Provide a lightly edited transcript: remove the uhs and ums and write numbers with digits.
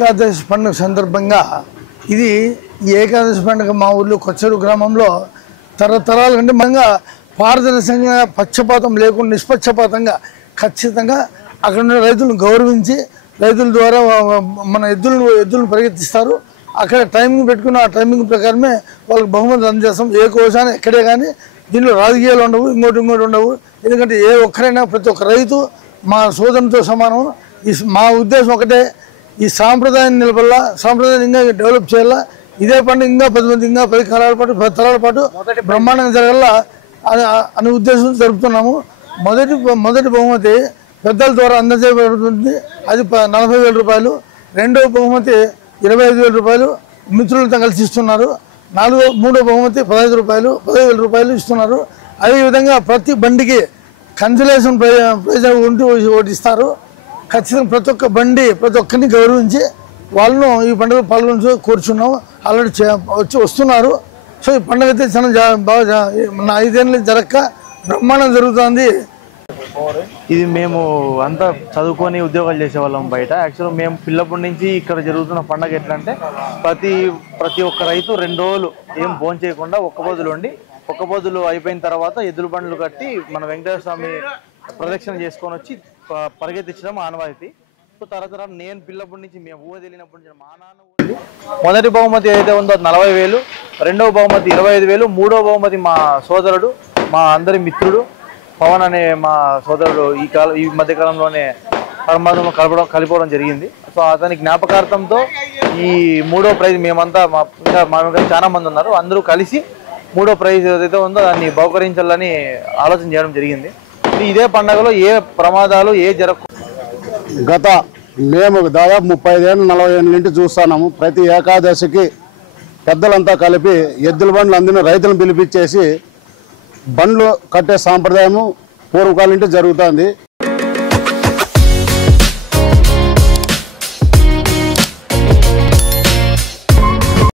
ఏకాదశి పండుగ సందర్భంగా ఇది ఈ ఏకాదశి పండుగ మా ఊళ్ళో కొచ్చెరు గ్రామంలో తరతరాల కంటే మంగా పారదర్శకంగా పక్షపాతం లేకుండా నిష్పక్షపాతంగా ఖచ్చితంగా అక్కడ ఉన్న రైతులను గౌరవించి రైతుల ద్వారా మన ఎద్దులను పరిగెత్తిస్తారు. అక్కడ టైమింగ్ పెట్టుకున్న ఆ టైమింగ్ ప్రకారమే వాళ్ళకి బహుమతులు అందజేస్తాం. ఏ కోశాన్ని ఎక్కడే కానీ దీనిలో రాజకీయాలు ఉండవు, ఇంకోటి ఉండవు. ఎందుకంటే ఏ ఒక్కరైనా ప్రతి ఒక్క రైతు మా సోదరునితో సమానం. మా ఉద్దేశం ఒకటే, ఈ సాంప్రదాయాన్ని నిలబడాలా, సాంప్రదాయాన్ని ఇంకా డెవలప్ చేయాలా. ఇదే పండుగ ఇంకా 10 మంది ఇంకా 10 కాలాల పాటు 10 తరాల పాటు బ్రహ్మాండంగా జరగాల అనే ఉద్దేశంతో జరుపుతున్నాము. మొదటి బహుమతి పెద్దల ద్వారా అందజేయబడుతుంది, అది 40,000 రూపాయలు. రెండవ బహుమతి 25,000 రూపాయలు మిత్రులతో కలిసి ఇస్తున్నారు. మూడో బహుమతి 15,000 రూపాయలు ఇస్తున్నారు. అదేవిధంగా ప్రతి బండికి కన్సలేషన్ ప్రైజ్ ఒకటి ఇస్తారు. ఖచ్చితంగా ప్రతి ఒక్క బండి ప్రతి ఒక్కరిని గౌరవించి వాళ్ళను ఈ పండుగ పాల్గొని కూర్చున్నాము. ఆల్రెడీ వస్తున్నారు. సో ఈ పండుగ అయితే చాలా బాగా 5 ఏళ్ళు జరగక బ్రహ్మాండం జరుగుతుంది. ఇది మేము అంతా చదువుకొని ఉద్యోగాలు చేసేవాళ్ళం బయట. యాక్చువల్గా మేము పిల్లప్పటి నుంచి ఇక్కడ జరుగుతున్న పండుగ ఎట్లా అంటే ప్రతి ఒక్క రైతు 2 రోజులు ఏం భోజనం చేయకుండా ఒక్క పొద్దులు అయిపోయిన తర్వాత ఎద్దుల బండ్లు కట్టి మన వెంకటేశ్వర స్వామి ప్రదక్షిణ చేసుకొని వచ్చి పరిగెత్తించడం ఆనవాయితీ. సో తరతర నేను పిల్లప్పటి నుంచి మేము ఊహ తెలియనప్పటి నుంచి మా నాన్న మొదటి బహుమతి ఏదైతే ఉందో 40,000, రెండవ బహుమతి 25,000, మూడవ బహుమతి మా సోదరుడు, మా అందరి మిత్రుడు పవన్ అనే మా సోదరుడు ఈ మధ్యకాలంలోనే పరమాత్మలో కలిపోవడం జరిగింది. సో అతని జ్ఞాపకార్థంతో ఈ మూడో ప్రైజ్ మేమంతా మా చాలా మంది ఉన్నారు, అందరూ కలిసి మూడో ప్రైజ్ ఏదైతే ఉందో దాన్ని బహుకరించాలని ఆలోచన చేయడం జరిగింది. ఇదే పండుగలో ఏ ప్రమాదాలు జరగ మేము దాదాపు 35 ఏళ్ళు 40 ఏళ్ళ నుండి చూస్తున్నాము. ప్రతి ఏకాదశికి పెద్దలంతా కలిపి ఎద్దుల బండ్లు అందిన రైతులను పిలిపించేసి బండ్లు కట్టే సాంప్రదాయము పూర్వకాలం నుండి జరుగుతుంది.